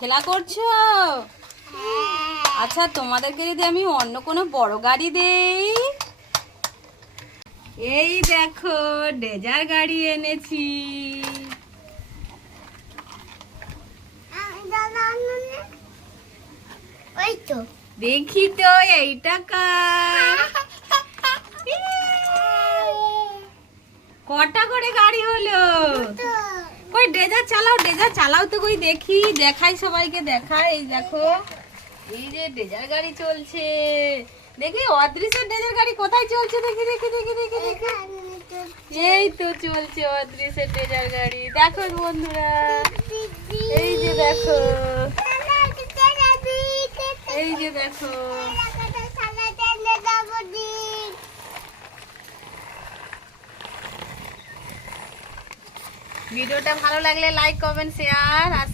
খেলা করছো? আচ্ছা, তোমাদেরকে যদি আমি অন্য কোনো বড় গাড়ি দেই। এই দেখো, ডেজার গাড়ি এনেছি। ওই তো দেখি তো এইটা কার। কটা করে গাড়ি হলো? কই ডেজার চালাও, ডেজার চালাও তো, কই দেখি, দেখাই সবাইকে, দেখাই। এই দেখো, এই যে ডেজার গাড়ি চলছে। দেখি অদৃশ্যের ডেজার গাড়ি কোথায় চলছে, দেখি দেখি দেখি দেখি দেখি। এই তো চলছে অদৃশ্যের ডেজার গাড়ি। দেখো বন্ধুরা, এই যে দেখো, এই যে দেখো। ভিডিওটা ভালো লাগলে লাইক, কমেন্ট, শেয়ার আর